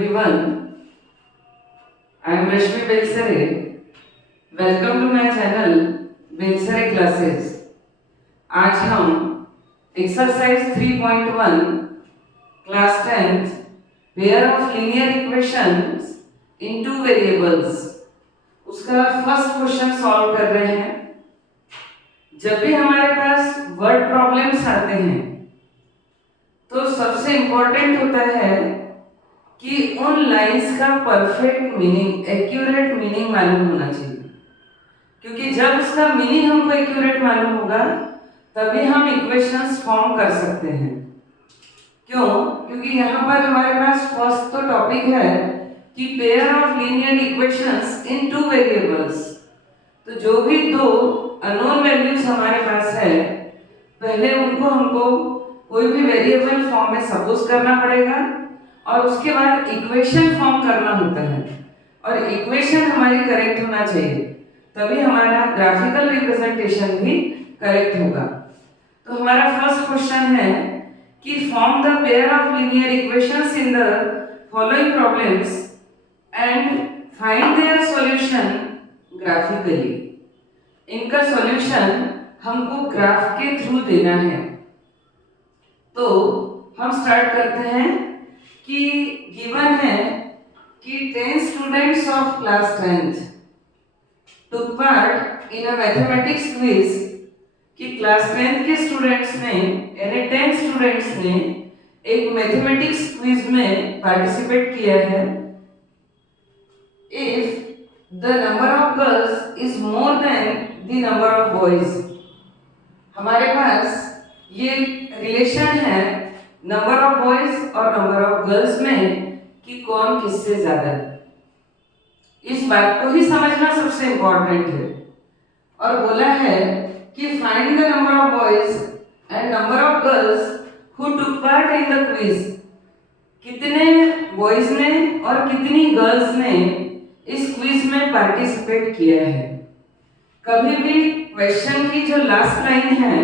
everyone. I am Rashmi Belsare. Welcome to my channel Belsare Classes. आज हम exercise 3.1 class 10th pair of linear equations in two variables उसका first question solve कर रहे हैं। जब भी हमारे पास वर्ड प्रॉब्लम्स आते हैं तो सबसे इंपॉर्टेंट होता है कि उन लाइंस का परफेक्ट मीनिंग, एक्यूरेट मीनिंग मालूम होना चाहिए, क्योंकि जब उसका मीनिंग हमको एक्यूरेट मालूम होगा तभी हम इक्वेशंस फॉर्म कर सकते हैं। क्यों? क्योंकि यहाँ पर हमारे पास फर्स्ट तो टॉपिक है कि pair of linear equations in two variables. तो जो भी दो अननोन वैल्यूज हमारे पास है, पहले उनको हमको कोई भी वेरिएबल फॉर्म में सपोज करना पड़ेगा और उसके बाद इक्वेशन फॉर्म करना होता है, और इक्वेशन हमारी करेक्ट होना चाहिए, तभी हमारा ग्राफिकल रिप्रेजेंटेशन भी करेक्ट होगा। तो हमारा फर्स्ट क्वेश्चन है कि form the pair of linear equations in the following problems and find their solution graphically. इनका सॉल्यूशन हमको ग्राफ के थ्रू देना है। तो हम स्टार्ट करते हैं कि गिवन है कि 10 students of class 10th took part in a mathematics quiz कि क्लास 10th के स्टूडेंट्स ने, यानी 10 स्टूडेंट्स ने एक मैथमेटिक्स क्विज में पार्टिसिपेट किया है। If the number of girls is more than the number of boys, हमारे पास ये रिलेशन है नंबर ऑफ बॉयज और नंबर ऑफ गर्ल्स में कि कौन किससे ज्यादा। इस बात को ही समझना सबसे इंपॉर्टेंट है। और बोला है कि find the number of boys and number of girls who took part in the quiz. कितने बॉयज ने और कितनी गर्ल्स ने इस क्विज में पार्टिसिपेट किया है। कभी भी क्वेश्चन की जो लास्ट लाइन है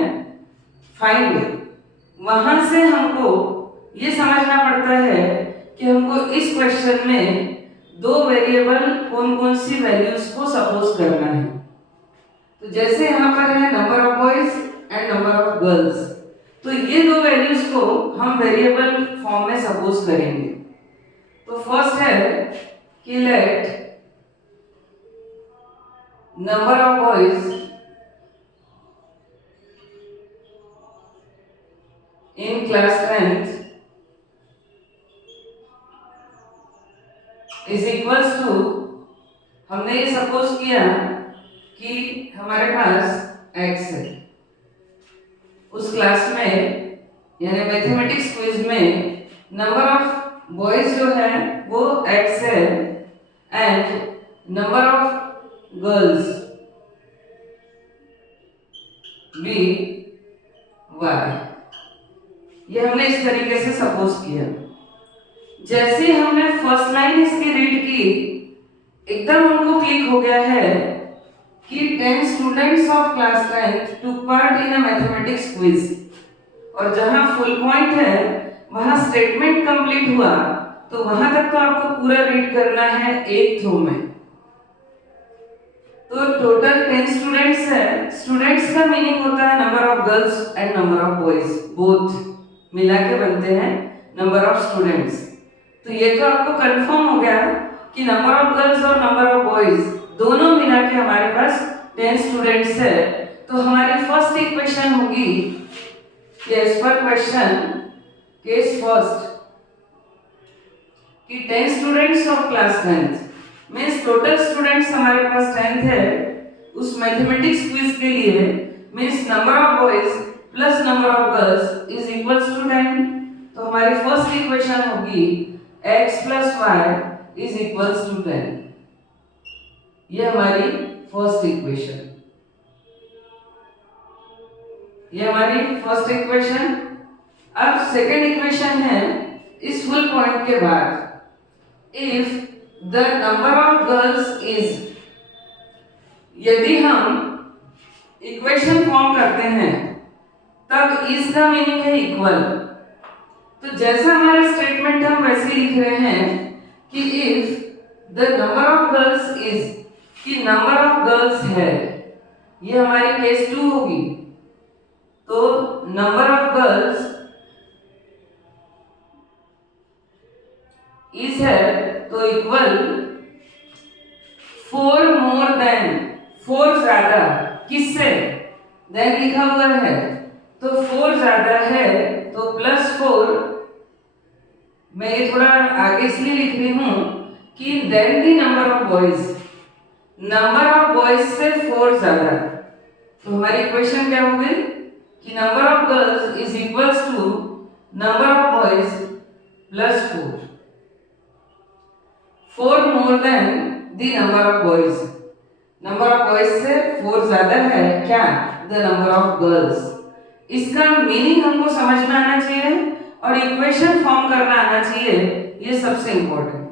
फाइंड, वहां से हमको ये समझना पड़ता है कि हमको इस क्वेश्चन में दो वेरिएबल कौन कौन सी वैल्यूज को सपोज करना है। तो जैसे यहाँ पर है number of boys and number of girls, तो ये दो वैल्यूज को हम वेरिएबल फॉर्म में सपोज करेंगे। तो फर्स्ट है कि let number of boys in class 10th is equals to, हमने ये सपोज किया कि हमारे पास x है। उस क्लास में यानी मैथमेटिक्स क्विज में नंबर ऑफ बॉयज जो है वो x है and number of girls b y। ये हमने इस तरीके से सपोज किया। जैसे हमने फर्स्ट लाइन इसकी रीड की, एकदम हमको क्लिक हो गया है कि 10 students of class 10th took part in a mathematics quiz, और जहां फुल पॉइंट है वहां स्टेटमेंट कंप्लीट हुआ, तो वहां तक तो आपको पूरा रीड करना है एक थ्रो में। तो टोटल 10 स्टूडेंट्स है। स्टूडेंट्स का मीनिंग होता है number of girls and number of boys, both मिला के बनते हैं नंबर ऑफ स्टूडेंट्स। तो ये तो आपको कंफर्म हो गया कि नंबर ऑफ गर्ल्स और नंबर ऑफ बॉयज दोनों मिला के हमारे पास 10 स्टूडेंट्स है। तो हमारी फर्स्ट इक्वेशन होगी एज पर क्वेश्चन केस फर्स्ट कि 10 students of class 10th means total students हमारे पास 10th है। उस मैथमेटिक्स क्विज के लिए means number of boys plus number of girls is equals to 10। तो हमारी फर्स्ट इक्वेशन होगी x plus y is equals to 10। ये हमारी फर्स्ट इक्वेशन, ये हमारी फर्स्ट इक्वेशन। अब सेकेंड इक्वेशन है इस फुल पॉइंट के बाद if the number of girls is, यदि हम इक्वेशन फॉर्म करते हैं तब इज का मीनिंग है इक्वल। तो जैसा हमारा स्टेटमेंट हम वैसे लिख रहे हैं कि if the number of girls is, कि नंबर ऑफ गर्ल्स है, ये हमारी केस 2 होगी। तो नंबर ऑफ गर्ल्स इज है तो इक्वल 4 मोर देन, 4 ज्यादा, किससे, देन लिखा हुआ है तो 4 ज्यादा है तो +4, मैं ये थोड़ा आगे इसलिए लिख रही हूं कि then the number of boys, number of boys से 4 ज्यादा। तो हमारी इक्वेशन क्या हो गई कि number of girls is equals to number of boys +4, 4 more than the number of boys, number of boys से 4 ज्यादा है क्या, द नंबर ऑफ गर्ल्स। इसका मीनिंग हमको समझ में आना चाहिए और इक्वेशन फॉर्म करना आना चाहिए, ये सबसे इंपॉर्टेंट।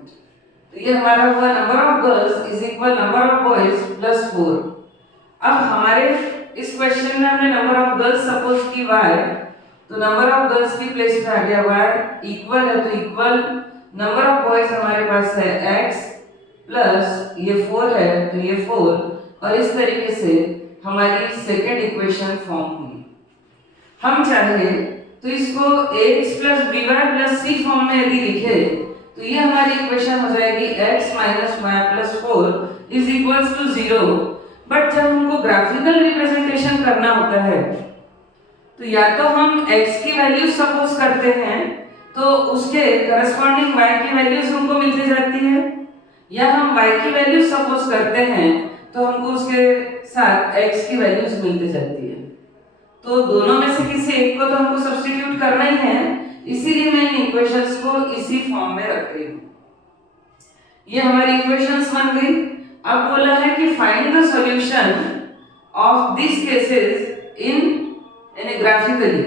तो ये हमारा हुआ number of girls is equal number of boys +4। अब हमारे इस क्वेश्चन में हमने नंबर ऑफ गर्ल्स सपोज की y, तो नंबर ऑफ गर्ल्स की प्लेस पे आ गया y, इक्वल है तो इक्वल नंबर ऑफ बॉयज हमारे पास है x प्लस ये 4 है तो ये 4, और इस तरीके से हमारी सेकेंड इक्वेशन फॉर्म हुई। हम चाहे तो इसको ax + by + c फॉर्म में यदि लिखे तो ये हमारी इक्वेशन हो जाएगी x - y + 4 = 0। बट जब हमको ग्राफिकल रिप्रेजेंटेशन करना होता है तो या तो हम x की वैल्यू सपोज करते हैं तो उसके करस्पॉन्डिंग y की वैल्यूज हमको मिलती जाती है, या हम y की वैल्यू सपोज करते हैं तो हमको उसके साथ x की वैल्यूज मिलती जाती है। तो दोनों में से किसी एक को तो हमको सब्स्टिट्यूट करना ही है, इसीलिए मैं इन इक्वेशंस को इसी फॉर्म में रख रही हूँ। ये हमारी इक्वेशंस बन गई। अब बोला है कि find the solution of this cases in graphically,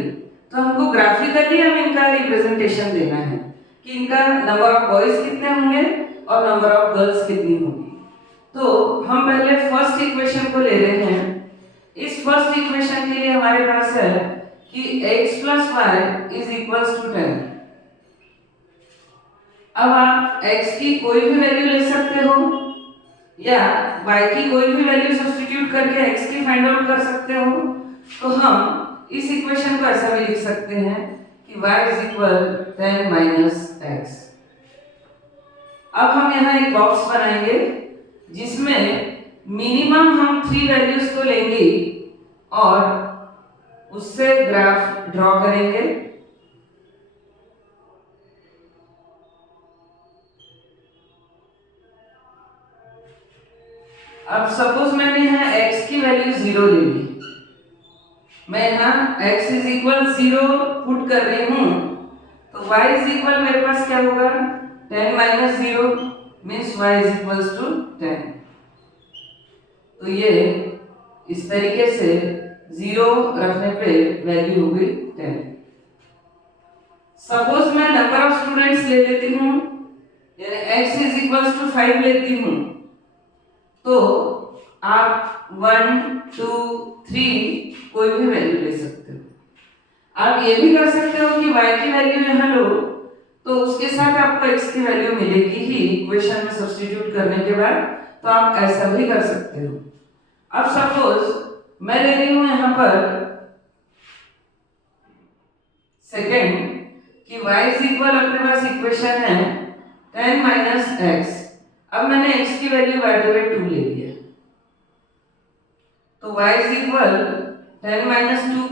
तो हमको ग्राफिकली हम इनका रिप्रेजेंटेशन देना है कि इनका नंबर ऑफ बॉयज कितने होंगे और नंबर ऑफ गर्ल्स कितनी होंगी। तो हम पहले फर्स्ट इक्वेशन को ले रहे हैं। इस फर्स्ट इक्वेशन के लिए हमारे पास है कि x + y = 10। अब आप x की कोई भी वैल्यू ले सकते हो या y की कोई भी वैल्यू सब्स्टिट्यूट करके x की फाइंड आउट कर सकते हो। तो हम इस इक्वेशन को ऐसा भी लिख सकते हैं कि y = 10 - x। अब हम यहाँ एक बॉक्स बनाएंगे जिसमें मिनिमम हम 3 वैल्यूज को लेंगे और उससे ग्राफ ड्रॉ करेंगे। अब सपोज मैंने यहाँ x की वैल्यू 0 ले ली, मैं यहाँ x = 0 पुट कर रही हूँ, तो y = मेरे पास क्या होगा 10 - 0 मीन्स y = 10। तो ये इस तरीके से 0 रखने पे वैल्यू हो गई 10। सपोज मैं नंबर ऑफ स्टूडेंट्स ले लेती हूँ, यानी x = 5 लेती हूँ, तो आप 1 2 3 कोई भी वैल्यू ले सकते हो। आप ये भी कर सकते हो कि y की वैल्यू यहाँ लो तो उसके साथ आपको x की वैल्यू मिलेगी ही इक्वेशन में सब्स्टिट्यूट करने के बाद, तो आप ऐसा भी कर सकते हो। अब सपोज मैं ले रही हूं यहाँ पर सेकेंड कि y अपने पास इक्वेशन है 10 - x। अब मैंने x की वैल्यू बाय द वे 2 ले लिया, तो y 10 - 2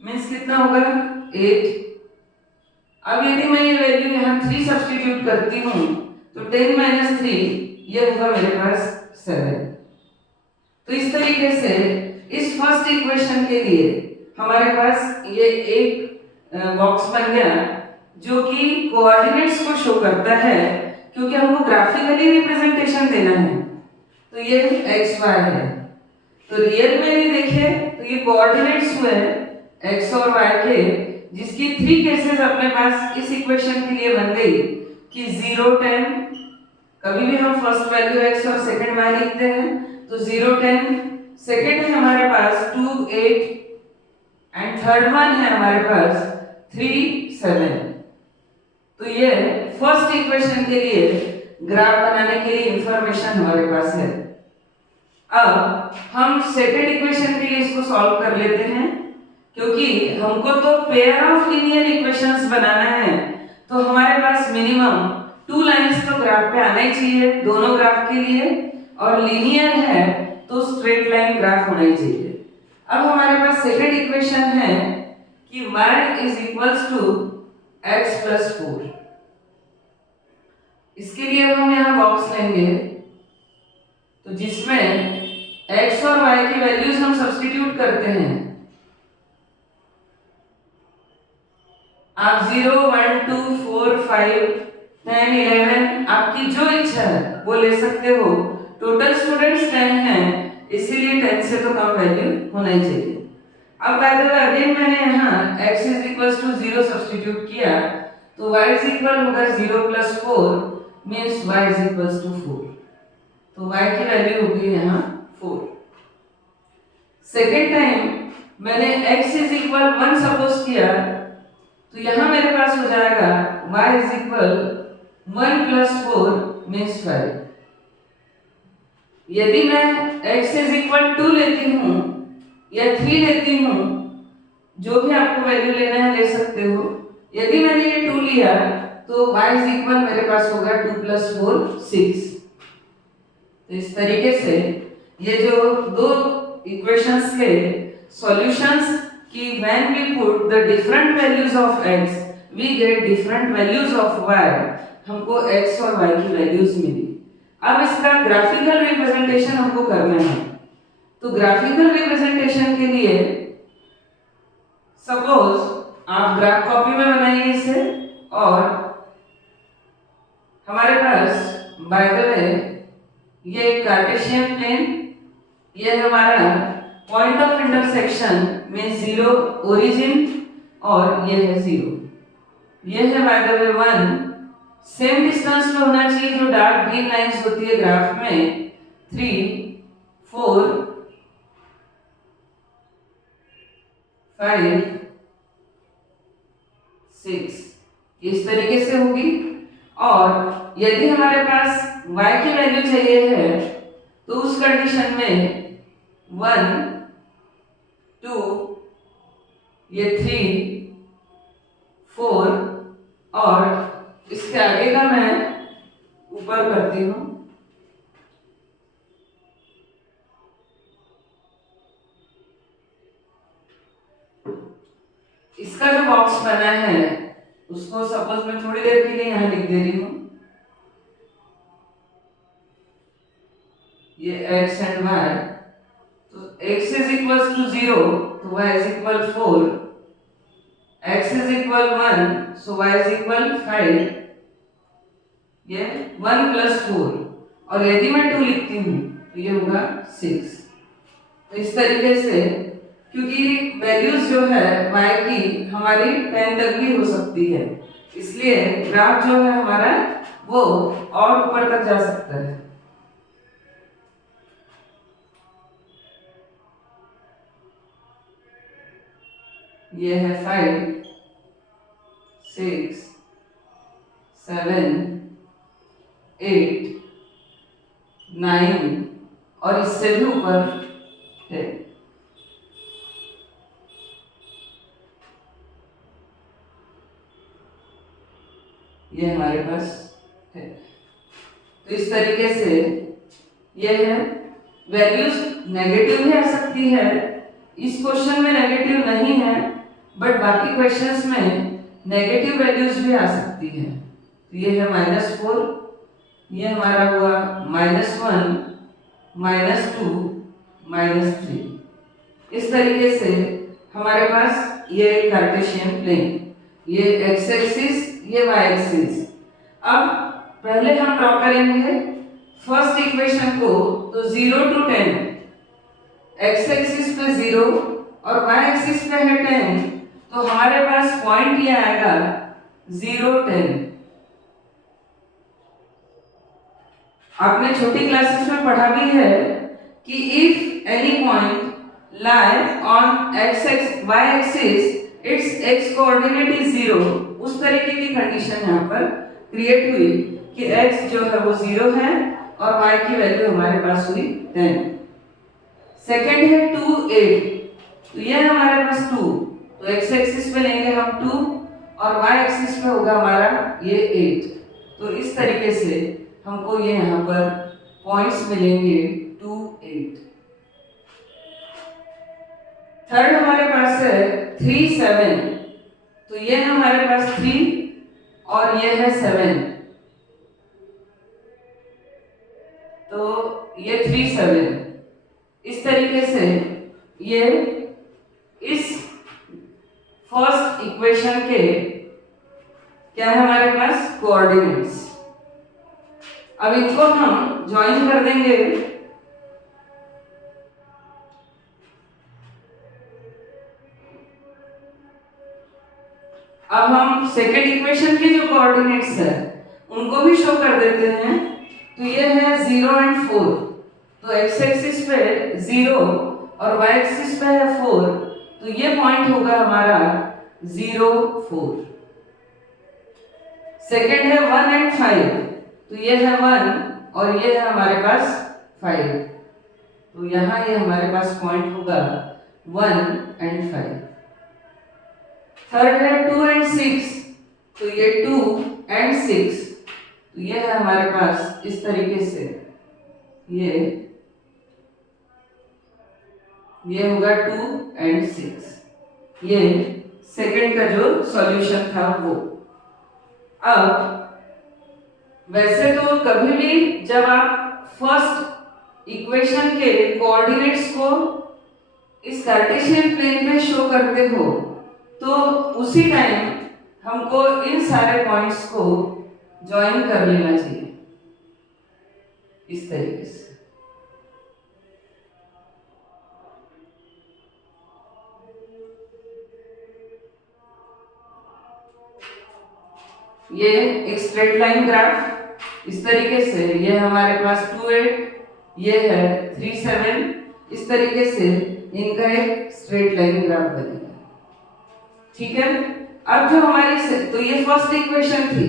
मीन्स कितना होगा 8। अब यदि मैं ये वैल्यू यहाँ 3 सब्स्टिट्यूट करती हूँ तो 10 - 3 ये होगा मेरे पास 7। तो इस तरीके से इस फर्स्ट इक्वेशन के लिए हमारे पास ये एक बॉक्स बन गया जो कि कोऑर्डिनेट्स को शो करता है, क्योंकि हमको ग्राफिकली रिप्रेजेंटेशन देना है। तो ये x y है, तो रियल में भी देखें तो ये कोऑर्डिनेट्स हुए x और y के, जिसकी 3 केसेस अपने पास इस इक्वेशन के लिए बन गई कि 0 10, कभी भी हम फर्स्ट वैल्यू x और सेकंड y लिखते हैं तो 0 10, सेकंड है हमारे पास 2 8 एंड थर्ड वन है हमारे पास 3 7। तो ये फर्स्ट इक्वेशन के लिए ग्राफ बनाने के लिए इंफॉर्मेशन हमारे पास है। अब हम सेकंड इक्वेशन के लिए इसको सॉल्व कर लेते हैं, क्योंकि हमको तो पेयर ऑफ लीनियर इक्वेशंस बनाना है, तो हमारे पास मिनिमम 2 लाइंस तो ग्राफ पे आना ही चाहिए दोनों ग्राफ के लिए, और लीनियर है तो स्ट्रेट लाइन ग्राफ होना ही चाहिए। अब हमारे पास सेकंड इक्वेशन है कि y is equals to x plus 4। इसके लिए हम यहाँ बॉक्स लेंगे, तो जिसमें x और y की वैल्यूज हम सब्स्टिट्यूट करते हैं। आप 0, 1, 2, 4, 5, 10, 11 आपकी जो इच्छा है वो ले सकते हो। टोटल स्टूडेंट्स 10 हैं, इसीलिए 10 से तो कम वैल्यू होना ही चाहिए। अब बाय द वे अगेन मैंने यहाँ x is equals to 0 substitute किया, तो y इज इक्वल होगा 0 plus 4 means y is equals to 4, तो y की वैल्यू होगी यहाँ 4। सेकेंड टाइम मैंने x इज इक्वल 1 सपोज किया, तो यहाँ मेरे पास हो जाएगा y is equal 1 plus 4 means 5। यदि मैं x इज इक्वल 2 लेती हूँ या 3 लेती हूँ, जो भी आपको वैल्यू लेना है ले सकते हो। यदि मैंने ये 2 लिया तो y इज इक्वल मेरे पास होगा 2 प्लस 4 6। तो इस तरीके से ये जो दो इक्वेशंस के सॉल्यूशंस कि when we put the different values of x we get different values of y, हमको x और y की वैल्यूज मिली। अब इसका ग्राफिकल रिप्रेजेंटेशन हमको करना है, तो ग्राफिकल रिप्रेजेंटेशन के लिए सपोज आप ग्राफ कॉपी में बनाइए इसे, और हमारे पास बाय द वे ये कार्टेशियन प्लेन, ये हमारा पॉइंट ऑफ इंटरसेक्शन में 0 ओरिजिन और ये है 0, ये है by the way 1। Same distance में होना चाहिए जो डार्क ग्रीन लाइंस होती है ग्राफ में, 3, 4, 5, 6 इस तरीके से होगी। और यदि हमारे पास y की वैल्यू चाहिए है तो उस कंडीशन में 1, 2, ये 3, 4 और इसके आगे का मैं ऊपर करती हूँ। इसका जो बॉक्स बना है उसको सपोज मैं थोड़ी देर के लिए यहाँ लिख दे रही हूँ। ये x एंड y, तो x इज इक्वल टू 0 तो y is equal 4, x is equal 1 so y is equal 5, ये 1 प्लस 4, और यदि मैं 2 लिखती हूँ तो ये होगा 6। तो इस तरीके से, क्योंकि वैल्यूज जो है y की हमारी 10 तक भी हो सकती है, इसलिए ग्राफ जो है हमारा वो और ऊपर तक जा सकता है। ये है 5, 6, 7, 8, 9 और इससे भी ऊपर है। ये हमारे पास है। तो इस तरीके से ये है, वैल्यूज नेगेटिव भी आ सकती है। इस क्वेश्चन में नेगेटिव नहीं है, बट बाकी क्वेश्चंस में नेगेटिव वैल्यूज भी आ सकती है। तो ये है -4, ये हमारा हुआ -1, -2, -3। इस तरीके से हमारे पास ये कार्टेशियन प्लेन, ये x एक्सिस, ये y एक्सिस। अब पहले हम ड्रॉ करेंगे फर्स्ट इक्वेशन को, तो 0 to 10, x एक्सिस पे 0 और y एक्सिस पे है 10, तो हमारे पास पॉइंट ये आएगा 0, 10। आपने छोटी क्लासेस में पढ़ा भी है कि if any point lie on y axis it's x coordinate is 0, उस तरीके की कंडीशन यहाँ पर क्रिएट हुई कि x जो है वो 0 है और y की वैल्यू हमारे पास हुई 10। सेकंड है 2 8, तो ये हमारे पास 2, तो x एक्सिस पे लेंगे हम 2 और y एक्सिस पे होगा हमारा ये 8। तो इस तरीके से हमको ये यहाँ पर पॉइंट्स मिलेंगे 2 8। थर्ड हमारे पास है 3 7, तो ये हमारे पास 3 और ये है 7, तो ये 3 7। इस तरीके से ये इस फर्स्ट इक्वेशन के क्या है हमारे पास कोऑर्डिनेट्स। अब इनको हम ज्वाइन कर देंगे। अब हम सेकेंड इक्वेशन के जो कोऑर्डिनेट्स है उनको भी शो कर देते हैं। तो ये है 0 एंड 4, तो x एक्सिस पे 0 और y एक्सिस पे है 4, तो ये पॉइंट होगा हमारा 0 4। सेकेंड है 1 एंड 5, तो ये है 1 और ये है हमारे पास 5, तो यहाँ ये हमारे पास पॉइंट होगा 1 एंड 5। थर्ड है 2 एंड 6, तो ये 2 एंड 6, तो ये है हमारे पास इस तरीके से ये होगा 2 एंड 6। ये सेकंड का जो सॉल्यूशन था वो। अब वैसे तो कभी भी जब आप फर्स्ट इक्वेशन के कोऑर्डिनेट्स को इस कार्टेशियन प्लेन पे शो करते हो तो उसी टाइम हमको इन सारे पॉइंट्स को ज्वाइन कर लेना चाहिए इस तरीके से। ये एक स्ट्रेट लाइन ग्राफ इस तरीके से, ये हमारे पास 2 8, ये है 3 7, इस तरीके से इनका एक स्ट्रेट लाइन ग्राफ बनेगा। ठीक है, अब जो हमारी तो ये फर्स्ट इक्वेशन थी,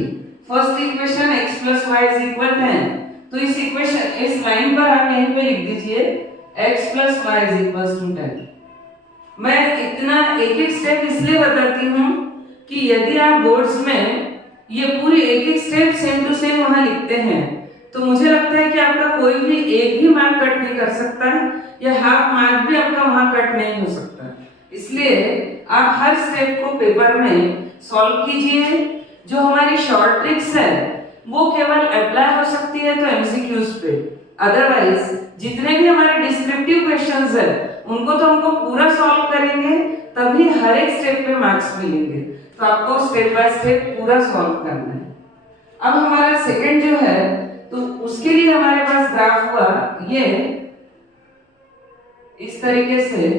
फर्स्ट इक्वेशन x + y = 10, तो इस इक्वेशन इस लाइन पर आप यहीं पे लिख दीजिए x + y = 10। मैं इतना एक एक स्टेप इसलिए बताती हूँ कि यदि आप बोर्ड्स में ये पूरी एक एक स्टेप सेम टू सेम वहां लिखते हैं तो मुझे लगता है कि आपका कोई भी एक भी मार्क कट नहीं कर सकता है या हाफ मार्क भी आपका वहां कट नहीं हो सकता। इसलिए आप हर स्टेप को पेपर में सॉल्व कीजिए। जो हमारी शॉर्ट ट्रिक्स है वो केवल अप्लाई हो सकती है तो एमसीक्यूज पे, अदरवाइज जितने भी हमारे डिस्क्रिप्टिव क्वेश्चंस है उनको तो हमको पूरा सॉल्व करेंगे तभी हर एक स्टेप पे मार्क्स मिलेंगे। तो आपको स्टेप बाय स्टेप पूरा सॉल्व करना है। अब हमारा सेकंड जो है तो उसके लिए हमारे पास ग्राफ हुआ ये इस तरीके से।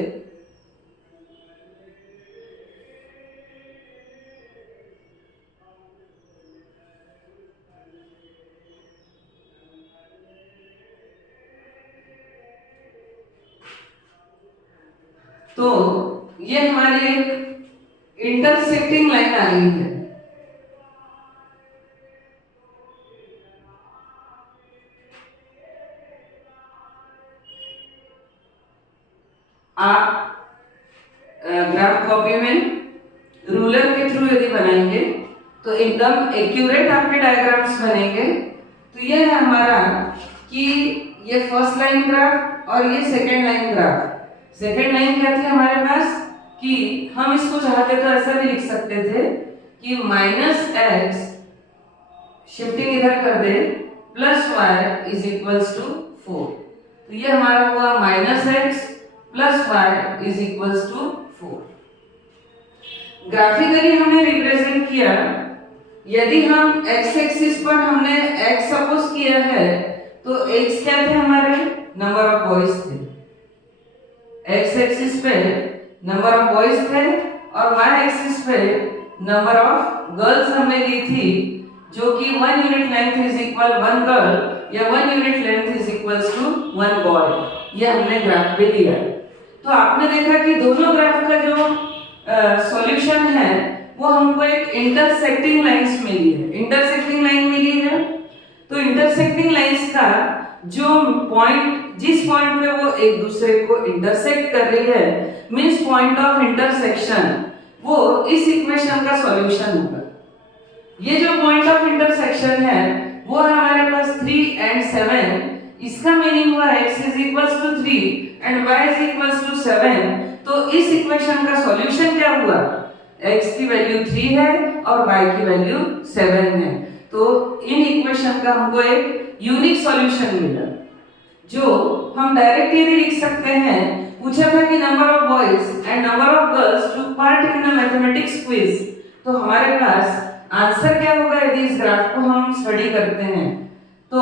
तो ये हमारी एक इंटरसेक्टिंग लाइन आ रही है। आप ग्राफ कॉपी में रूलर के थ्रू यदि बनाएंगे तो एकदम एक्यूरेट आपके डायग्राम्स बनेंगे। तो ये है हमारा कि ये फर्स्ट लाइन ग्राफ और ये second line graph. Second line क्या थी हमारे पास कि हम इसको चाहते तो ऐसा भी लिख सकते थे कि -x शिफ्टिंग इधर कर दे +y = 4। तो ये हमारा हुआ -x + y = 4। ग्राफिकली हमने रिप्रेजेंट किया। यदि हम x एक्सिस पर हमने x सपोज किया है तो x क्या थे हमारे नंबर ऑफ बॉयज थे, x एक्सिस पे नंबर ऑफ बॉयज थे और y एक्सिस पे नंबर ऑफ गर्ल्स हमने ली थी जो कि 1 यूनिट लेंथ = 1 गर्ल या 1 यूनिट लेंथ = 1 बॉय। ये हमने ग्राफ पे लिया। तो आपने देखा कि दोनों ग्राफ का जो सॉल्यूशन है वो हमको एक इंटरसेक्टिंग लाइंस मिली है। इंटरसेक्टिंग लाइन मिली है तो इंटरसेक्टिंग लाइंस का जो पॉइंट, जिस पॉइंट पे वो एक दूसरे को इंटरसेक्ट कर रही है, मींस पॉइंट ऑफ इंटरसेक्शन, वो इस इक्वेशन का सॉल्यूशन होगा। ये जो पॉइंट ऑफ इंटरसेक्शन है वो है हमारे पास 3 and 7। इसका मीनिंग हुआ x is equals to 3 and y is equals to 7। तो इस इक्वेशन का सॉल्यूशन क्या हुआ, x की वैल्यू 3 है और y की वैल्यू 7 है। तो इन इक्वेशन का हमको एक यूनिक सॉल्यूशन मिला, जो हम डायरेक्ट ये लिख सकते हैं। पूछा था कि number of boys and number of girls took part in the mathematics quiz, तो हमारे पास आंसर क्या होगा यदि इस ग्राफ को हम स्टडी करते हैं। तो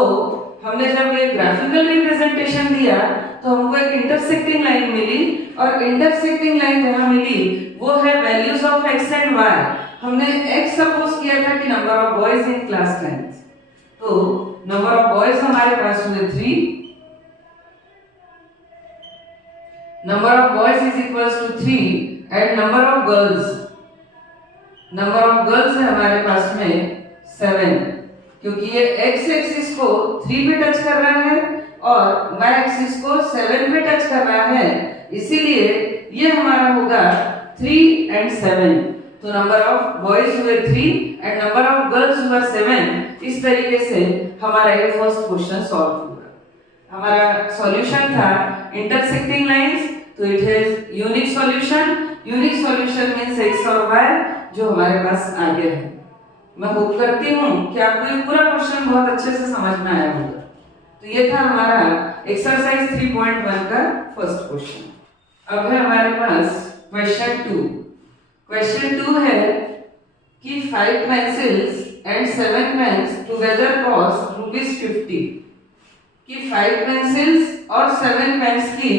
हमने जब ये ग्राफिकल रिप्रेजेंटेशन दिया तो हमको एक इंटरसेक्टिंग लाइन मिली, और इंटरसेक्टिंग लाइन जहां मिली वो है values of x and y। हमने x सपोज किया था कि number of boys in class 10, तो नंबर ऑफ बॉयज हमारे पास हुए 3, number of boys is equals to 3 and number of girls है हमारे पास में 7, क्योंकि ये x एक्सिस को 3 पे टच कर रहा है और y एक्सिस को 7 पे टच कर रहा है, इसीलिए ये हमारा होगा 3 and 7। तो नंबर ऑफ बॉयज हुए 3 एंड नंबर ऑफ गर्ल्स हुआ 7। इस तरीके से हमारा ये फर्स्ट क्वेश्चन सॉल्व हुआ। हमारा सॉल्यूशन था इंटरसेक्टिंग लाइंस, तो it has unique solution. Unique solution means x और y जो हमारे पास आगे है। मैं होप करती हूँ कि आपको ये पूरा क्वेश्चन बहुत अच्छे से समझ में आया होगा। तो ये था हमारा एक्सरसाइज 3.1 का फर्स्ट क्वेश्चन। अब है हमारे पास क्वेश्चन 2। क्वेश्चन 2 है कि 5 pencils and 7 pens together cost ₹50, कि 5 पेंसिल्स और 7 पेन्स की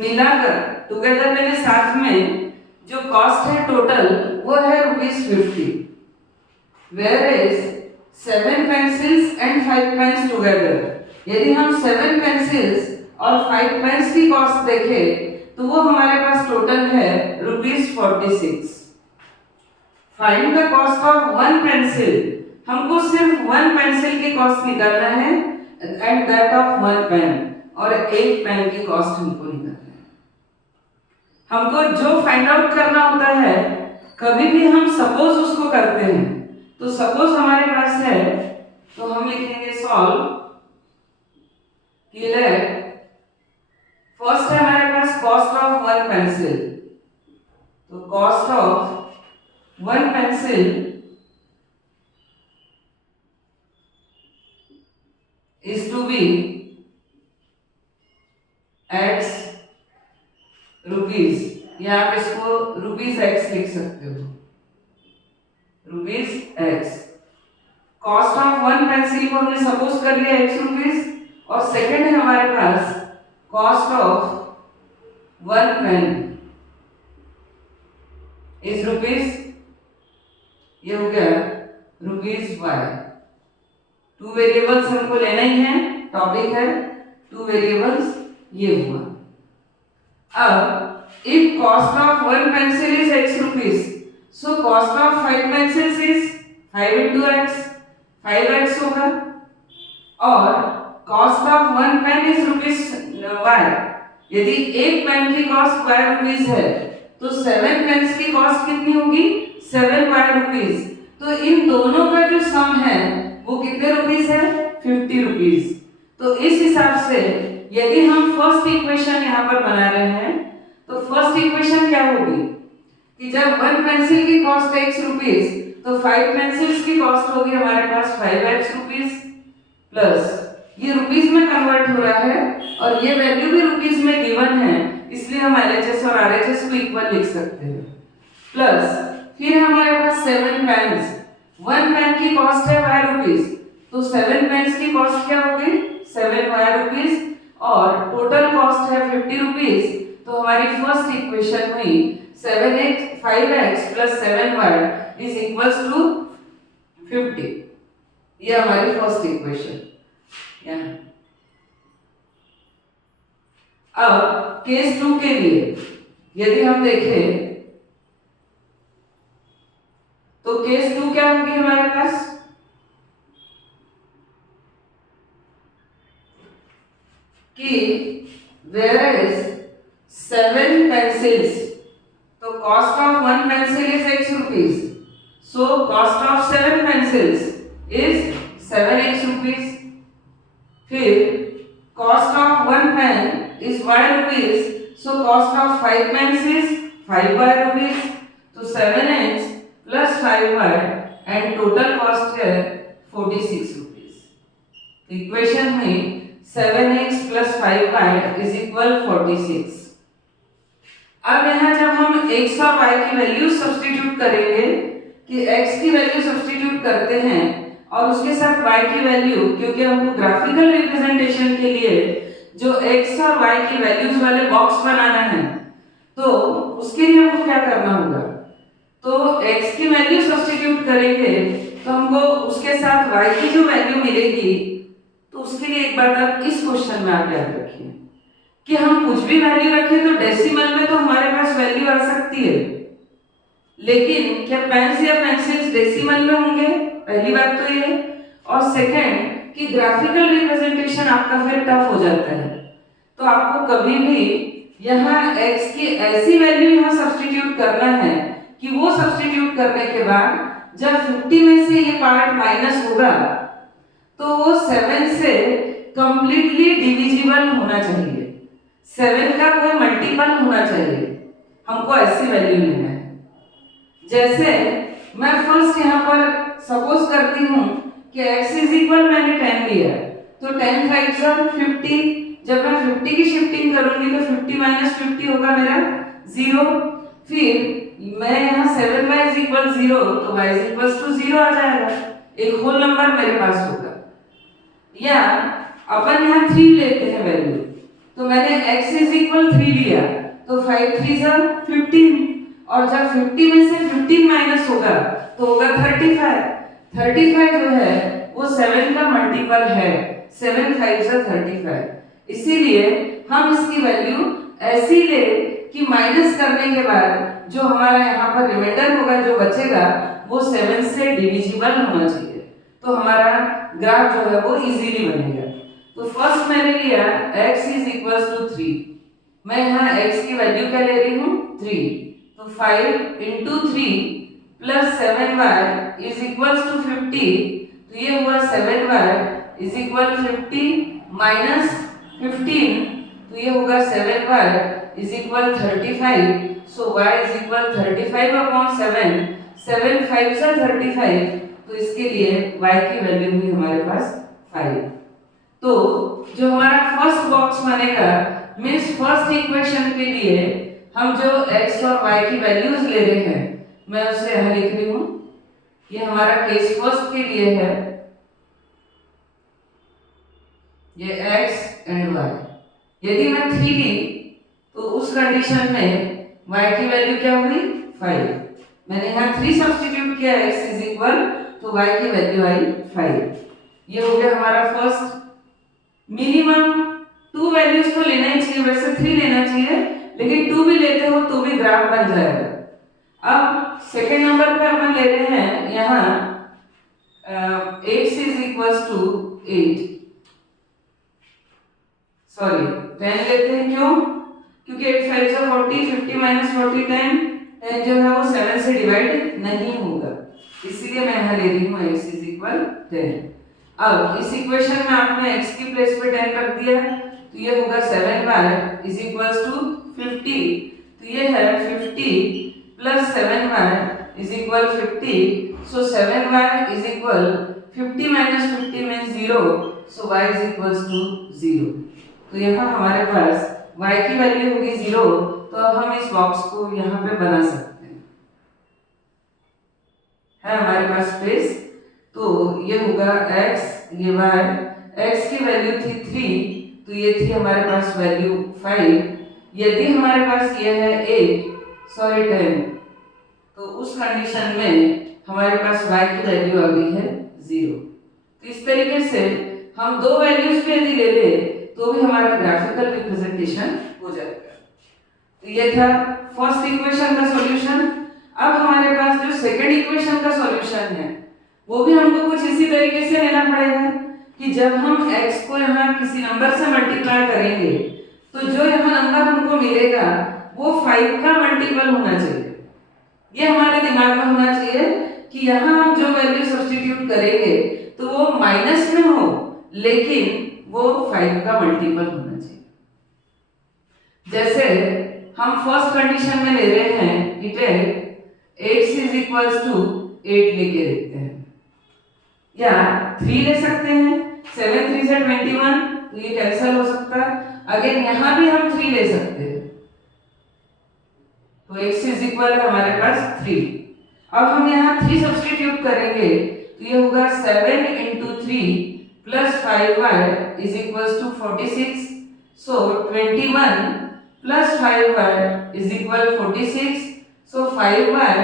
मिलाकर टुगेदर मैंने साथ में जो कॉस्ट है टोटल वो है ₹50, whereas 7 pencils and 5 pens together, यदि हम 7 pencils और 5 pens की कॉस्ट देखें तो वो हमारे पास टोटल है ₹46। Find the cost of 1 pencil, हमको सिर्फ 1 पेंसिल की कॉस्ट निकालना है एंड दैट ऑफ 1 पेन, और एक पेन की कॉस्ट हमको निकालना है। हमको जो फाइंड आउट करना होता है कभी भी हम सपोज उसको करते हैं। तो सपोज हमारे पास है तो हम लिखेंगे सॉल्व कि लेट फर्स्ट है हमारे पास कॉस्ट ऑफ 1 पेंसिल, तो cost of 1 pencil is to be x rupees, या आप इसको ₹x लिख सकते हो, ₹x। कॉस्ट ऑफ 1 पेंसिल को हमने सपोज कर लिया ₹x, और सेकंड है हमारे पास कॉस्ट ऑफ 1 पेन इज ₹, ये हो गया ₹y। 2 वेरिएबल्स हमको लेना ही है, टॉपिक है 2 वेरिएबल्स, ये हुआ। अब if cost of 1 pencil is ₹x, so cost of 5 pencils is 5 into x, 5x होगा, और cost of 1 pen is y, यदि एक पेन की कॉस्ट ₹y है तो 7 पेन्स की कॉस्ट कितनी होगी, 7y। तो इन दोनों का जो सम है वो कितने रुपीस है, ₹50। तो इस हिसाब से यदि हम फर्स्ट इक्वेशन यहाँ पर बना रहे हैं तो फर्स्ट इक्वेशन क्या होगी कि जब 1 पेंसिल की कॉस्ट है ₹x, तो 5 पेंसिल्स की कॉस्ट होगी हमारे पास 5x प्लस ये रुपीस में कन्वर्ट हो रहा है और ये वैल्यू भी रुपीस में गिवन है, इसलिए हम LHS और RHS को इक्वल लिख सकते हैं। प्लस फिर हमारे पास 7 पेन्स, 1 पेन की कॉस्ट है ₹y, तो 7 पेन्स की कॉस्ट क्या होगी, 7y, और टोटल कॉस्ट है ₹50। तो हमारी फर्स्ट इक्वेशन हुई 5x plus 7y is equals to 50। ये हमारी फर्स्ट इक्वेशन। अब केस 2 के लिए यदि हम देखें तो केस 2 क्या होगी हमारे पास, देयर इज 7 पेंसिल्स, तो cost of 1 pencil is x rupees, so cost of 7 pencils is 7x rupees. फिर cost of 1 pen is y rupees, so cost of 5 pens is 5y rupees, तो 7x plus 5y and total cost है 46 rupees. Equation में 7x plus 5y is equal 46. अब यहाँ जब हम x और y की वैल्यू सब्स्टिट्यूट करेंगे कि x की वैल्यू सब्स्टिट्यूट करते हैं और उसके साथ y की वैल्यू, क्योंकि हमको ग्राफिकल रिप्रेजेंटेशन के लिए जो x और y की वैल्यूज वाले बॉक्स बनाना है, तो उसके लिए हमको क्या करना होगा, तो x की वैल्यू सब्स्टिट्यूट करेंगे तो हमको उसके साथ y की जो वैल्यू मिलेगी, तो उसके लिए एक बात आप इस क्वेश्चन में आप याद रखिए कि हम कुछ भी वैल्यू रखें तो डेसिमल में तो हमारे पास वैल्यू आ सकती है, लेकिन क्या पेन्स या पेंसिल्स डेसिमल में होंगे, पहली बात तो ये, और सेकंड कि ग्राफिकल रिप्रेजेंटेशन आपका फिर टफ हो जाता है, तो आपको कभी भी यहाँ x की ऐसी वैल्यू यहाँ सब्स्टिट्यूट करना है कि वो सब्स्टिट्यूट करने के बाद जब 50 में से ये पार्ट माइनस होगा तो वो 7 से कंप्लीटली डिविजिबल होना चाहिए, 7 का कोई मल्टीपल होना चाहिए, हमको ऐसी वैल्यू लेना है। जैसे मैं फर्स्ट यहाँ पर सपोज करती हूँ कि x इज इक्वल, मैंने 10 लिया तो 10 5 50, जब मैं 50 की शिफ्टिंग करूंगी तो 50 माइनस 50 होगा मेरा 0, फिर मैं यहाँ 7y इज इक्वल 0 तो y इज इक्वल टू 0 आ जाएगा, एक होल नंबर मेरे पास होगा। या अपन यहाँ 3 लेते हैं वैल्यू, तो मैंने x इज इक्वल 3 लिया तो 5 3 15, और जब 50 में से 15 माइनस होगा तो होगा 35 जो है वो 7 का मल्टीपल है, 7 5 35, इसीलिए हम इसकी वैल्यू ऐसी ले कि माइनस करने के बाद जो हमारा यहाँ पर रिमाइंडर होगा, जो बचेगा वो 7 से डिविजिबल होना चाहिए, तो हमारा ग्राफ जो है वो इजीली बनेगा। तो फर्स्ट मैंने लिया x इज इक्वल टू 3, मैं यहाँ x की वैल्यू क्या ले रही हूँ 3, तो 5 into 3 plus 7y is equal to 50, तो ये हुआ 7y इज इक्वल 50 माइनस 15, तो ये होगा 7y is equal 35, so y is equal 35 upon 7, 7 5 35, तो इसके लिए y की वैल्यू हुई हमारे पास 5। तो जो हमारा फर्स्ट बॉक्स बनेगा मींस फर्स्ट इक्वेशन के लिए हम जो x और y की वैल्यूज ले रहे हैं, मैं उसे यहाँ लिख रही हूँ, ये हमारा केस फर्स्ट के लिए है, ये x एंड y, यदि मैं 3 ली तो उस कंडीशन में y की वैल्यू क्या हुई 5, मैंने यहाँ 3 सब्स्टिट्यूट किया, x इज इक्वल तो y की वैल्यू आई 5, ये हो गया हमारा फर्स्ट। मिनिमम 2 वैल्यूज तो लेना ही चाहिए, वैसे 3 लेना चाहिए, लेकिन 2 भी लेते हो तो भी ग्राफ बन जाएगा। अब सेकेंड नंबर पे अपन ले रहे हैं यहाँ x is equal to 8, sorry 10 लेते हैं, क्यों, क्योंकि 8 5 40, 50 माइनस 40 10 जो है वो 7 से डिवाइड नहीं होगा, इसीलिए मैं यहाँ ले रही हूँ x इज इक्वल 10। अब इस इक्वेशन में आपने x की प्लेस पे 10 रख दिया तो ये होगा 7y इज इक्वल टू 50, तो ये है 50 plus 7y is equal 50, so 7y is equal 50 minus 50 means 0, so y is equal to 0, तो यहाँ हमारे पास y की वैल्यू होगी 0, तो अब हम इस बॉक्स को यहाँ पे बना सकते हैं, है हमारे पास स्पेस, तो ये होगा x, ये y, x की वैल्यू थी 3, तो ये थी हमारे पास वैल्यू 5, यदि हमारे पास ये है 10, तो उस कंडीशन में हमारे पास y की वैल्यू आ गई है 0। तो इस तरीके से हम 2 वैल्यूज पे यदि ले ले तो भी हमारा ग्राफिकल रिप्रेजेंटेशन हो जाएगा। तो ये था फर्स्ट इक्वेशन का सॉल्यूशन। अब हमारे पास जो सेकंड इक्वेशन का सॉल्यूशन है वो भी हमको कुछ इसी तरीके से लेना पड़ेगा कि जब हम x को यहाँ किसी नंबर से मल्टीप्लाई करेंगे तो जो यहाँ नंबर हमको मिलेगा वो 5 का मल्टीपल होना चाहिए। ये हमारे दिमाग में होना चाहिए कि यहाँ हम जो वैल्यू सब्स्टिट्यूट करेंगे तो वो माइनस में हो, लेकिन वो 5 का मल्टीपल होना चाहिए। जैसे हम फर्स्ट कंडीशन में ले रहे हैं कि x इज इक्वल्स टू 8 लेके देखते हैं, या 3 ले सकते हैं, 7 3 से 21, तो ये कैंसिल हो सकता है। अगेन यहाँ भी हम 3 ले सकते हैं, तो x इज इक्वल है हमारे पास 3। अब हम यहाँ 3 सब्स्टिट्यूट करेंगे तो ये होगा 7 into 3 plus 5y is equals to 46। So 21 plus 5y is equal 46। So 5y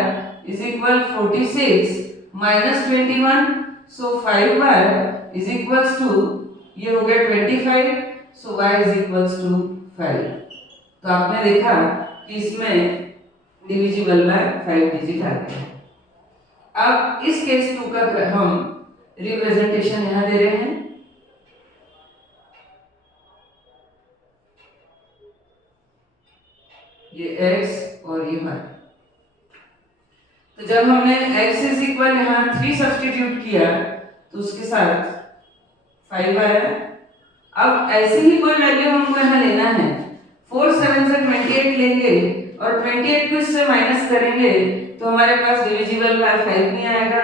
is equal 46 minus 21। So 5y is equals to, ये हो गया 25। So y is equals to 5। तो आपने देखा कि इसमें डिविजिबल बाय 5 डिजिट आ गया है। अब इस केस 2 का हम रिप्रेजेंटेशन यहाँ दे रहे हैं। ये x और ये y। तो जब हमने x इज इक्वल यहाँ 3 सब्स्टिट्यूट किया तो उसके साथ 5 आया। अब ऐसे ही कोई वैल्यू हमको यहाँ लेना है। 4 7 से 28 लेंगे और 28 को इससे माइनस करेंगे तो हमारे पास डिविजिबल बाय 5 नहीं आएगा।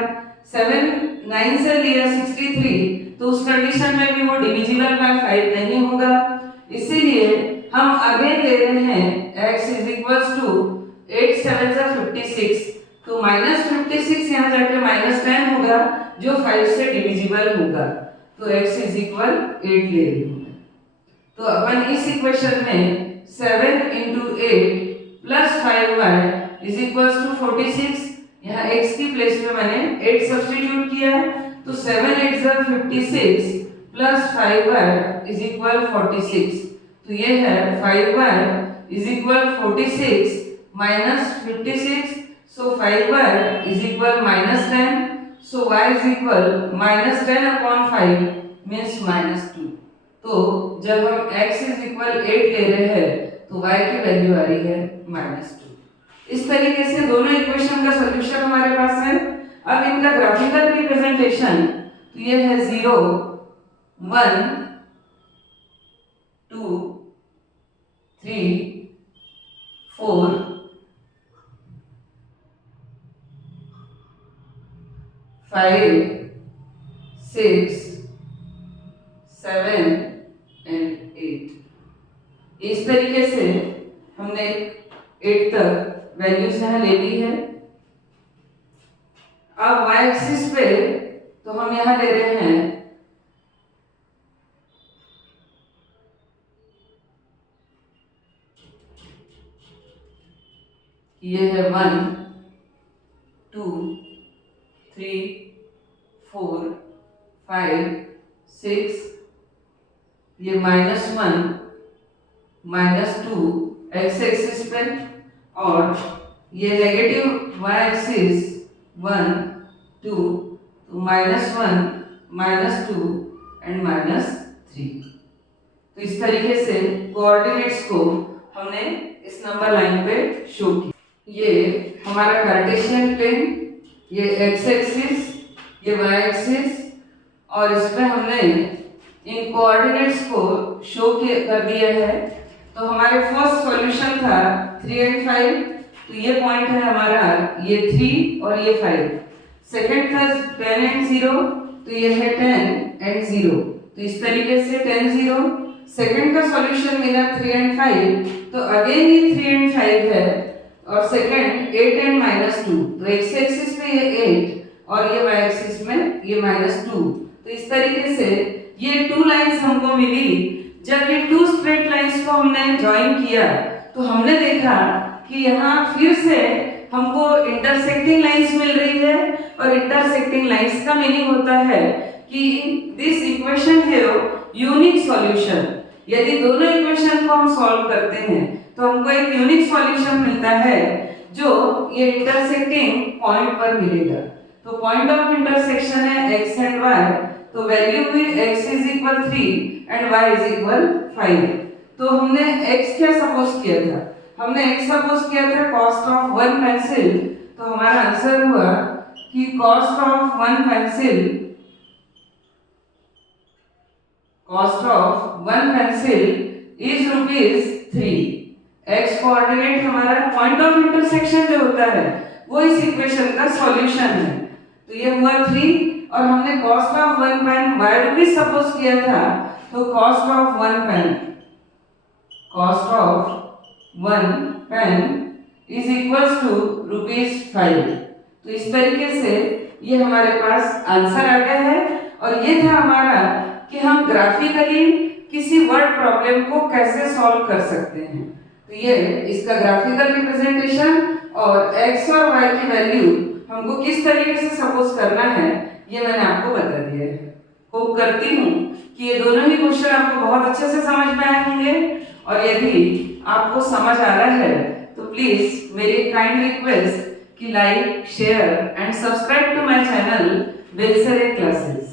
7 9 से लिया 63, तो उस कंडीशन में भी वो डिविजिबल बाय 5 नहीं होगा। इसीलिए हम अगेन ले रहे हैं x इज इक्वल्स टू 8 7 से 56, तो माइनस 56 यहाँ जाके माइनस 10 होगा जो 5 से डिविजिबल होगा। तो x इज इक्वल 8 ले रही हूँ। तो अपन इस इक्वेशन में 7 into 8 plus 5y is equals to 46, यहाँ x की प्लेस में मैंने 8 सब्स्टिट्यूट किया, तो 7 8 जा 56 प्लस 5y इज इक्वल 46। तो ये है 5y is equal 46 minus 56। So 5y is equal minus 10। So y is equal minus 10 upon 5 means minus 2। तो जब हम x इज इक्वल 8 ले रहे हैं तो y की वैल्यू आ रही है माइनस 2। इस तरीके से दोनों इक्वेशन का सॉल्यूशन हमारे पास है। अब इनका ग्राफिकल रिप्रेजेंटेशन, तो ये है 0 1 2 3 4 5 6 7 एंड 8। इस तरीके से हमने 8 तक वैल्यूज यहाँ ले ली है। अब y एक्सिस पे तो हम यहाँ ले रहे हैं ये है 1 2 3 4 5 6, ये -1 -2 x एक्सिस पे, और ये नेगेटिव y एक्सिस 1 2, तो -1 -2 एंड -3। तो इस तरीके से कोऑर्डिनेट्स को हमने इस नंबर लाइन पे शो किया। ये हमारा कार्टेशियन प्लेन, ये x एक्सिस, ये y एक्सिस, और इसमें हमने इन कोऑर्डिनेट्स को शो कर दिया है। तो हमारे फर्स्ट सॉल्यूशन था 3 एंड 5, तो ये पॉइंट है हमारा ये 3 और ये 5। सेकंड था 10 एंड 0, तो ये है 10 एंड 0। तो इस तरीके से 10 0। सेकंड का सॉल्यूशन मिला 3 एंड 5, तो अगेन ये 3 एंड 5 है, और सेकंड 8 एंड -2, तो x एक्सिस पे ये 8 और ये y एक्सिस में ये -2। तो इस तरीके से ये 2 लाइंस हमको मिली। जब ये 2 स्ट्रेट लाइंस को हमने ज्वाइन किया तो हमने देखा कि यहाँ फिर से हमको इंटरसेक्टिंग लाइंस मिल रही है, और इंटरसेक्टिंग लाइंस का मीनिंग होता है कि this equation have unique solution. यदि दोनों इक्वेशन को हम सॉल्व करते हैं तो हमको एक यूनिक सॉल्यूशन मिलता है जो ये इंटरसेक्टिंग पॉइंट पर मिलेगा। तो पॉइंट ऑफ इंटरसेक्शन है x एंड y, तो वैल्यू हुई x is equal 3 and y is equal 5। तो हमने x क्या सपोज किया था? हमने x सपोज किया था कॉस्ट ऑफ वन पेंसिल, तो हमारा आंसर हुआ कि cost of one pencil is ₹3। x coordinate हमारा पॉइंट ऑफ इंटरसेक्शन जो होता है वो इस इक्वेशन का सॉल्यूशन है, तो ये हुआ 3। और हमने cost of one pen ₹y suppose किया था, तो cost of one pen is equals to ₹5। तो इस तरीके से ये हमारे पास आंसर आ गया है। और ये था हमारा कि हम ग्राफिकली किसी वर्ड प्रॉब्लम को कैसे सॉल्व कर सकते हैं। तो ये इसका ग्राफिकल रिप्रेजेंटेशन और x और y की वैल्यू हमको किस तरीके से सपोज करना है ये मैंने आपको बता दिया है। होप करती हूँ कि ये दोनों ही क्वेश्चन आपको बहुत अच्छे से समझ में आए होंगे। और यदि आपको समझ आ रहा है तो प्लीज मेरी काइंड रिक्वेस्ट कि like, share and subscribe to my channel Belsare classes.